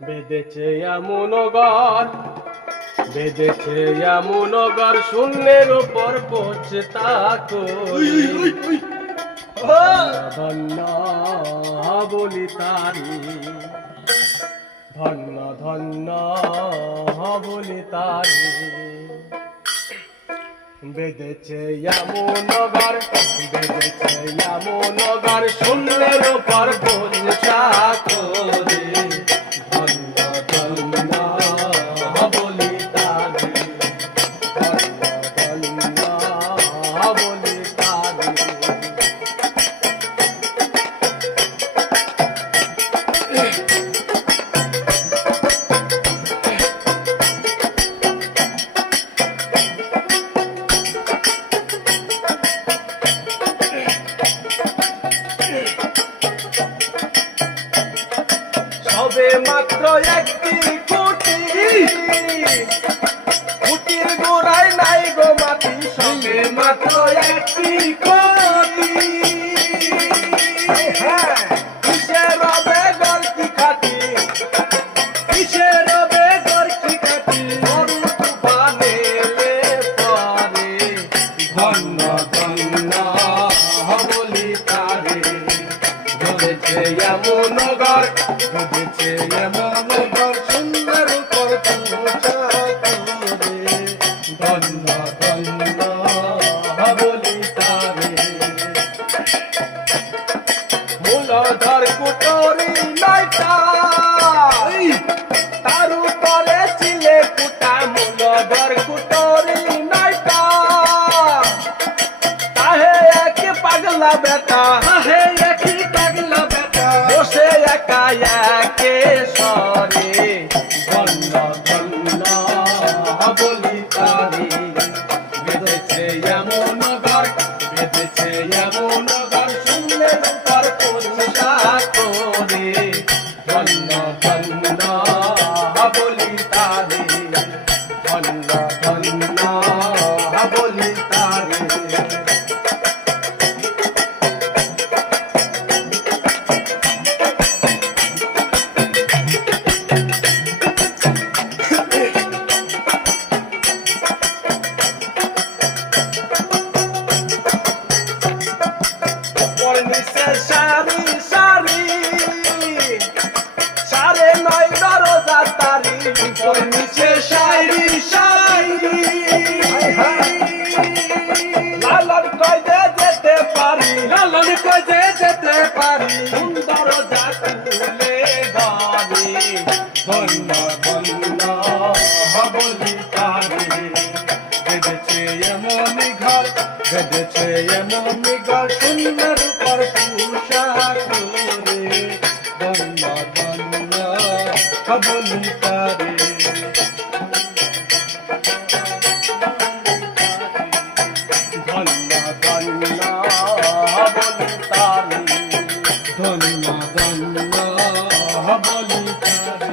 বেঁধেছে এমন ঘর, বেঁধেছে এমন ঘর, শূন্যের উপর পড়ছে তা করি। ধন্য বলি তারি, ধন্য ধন্য বলি তারি। বেঁধেছে এমন ঘর, বেঁধেছে এমন ঘর, শূন্যের উপর পড়ছে তা করি। ধন্য ধন্য বলি তারি, ধন্য ধন্য বলি তারি। সবে মাত্র একটি খুঁটি, খুঁটির গোড়ায় নাই গো মাটি। সবে মাত্র একটি খুঁটি, কিসের রবে গর্তি খাটি, কিসের রবে গর্তি খাটি। মরু তুফানে এলে পরে, ধন্য ধন্য বলি তারে। ধরেছে এমন ঘর, বেঁধেছে এমন ঘর, সুন্দর উপর পৌঁছা করে। ধন্য ধন্য বলি তারে। মূলধর কুটরি নাইটা, তার উপরে ছিলে কুটা। মূলধর কুটরি নাইটা, তাহে এক পাগলা বেটা, তাহে এক পাগলা বেটা, বসে একা একে সরে। ধন্য ধন্য বলি তারি। বেঁধেছে এমন ঘর, বেঁধেছে এমন ঘর, শূন্যের উপর পৌঁছা করে। ধন্য ধন্য বলি তারি, ধন্য ধন্য বলি তারি। নিচে সারি সারি, সাড়ে নয় দরজা তারি। নিচে সারি সারি, লালন কইতে যেতে পারি, লালন কইতে যেতে পারি। দরজা খুলে ঘরে, ধন্য ধন্য বলি তারি। বেঁধেছে এমন ঘর, বেঁধেছে এমন ঘর, সুন্দর উপর পৌঁছা করে। ধন্য ধন্য বলি তারে। ধন্য ধন্য বলি তারে, ধন্য ধন্য বলি তারে।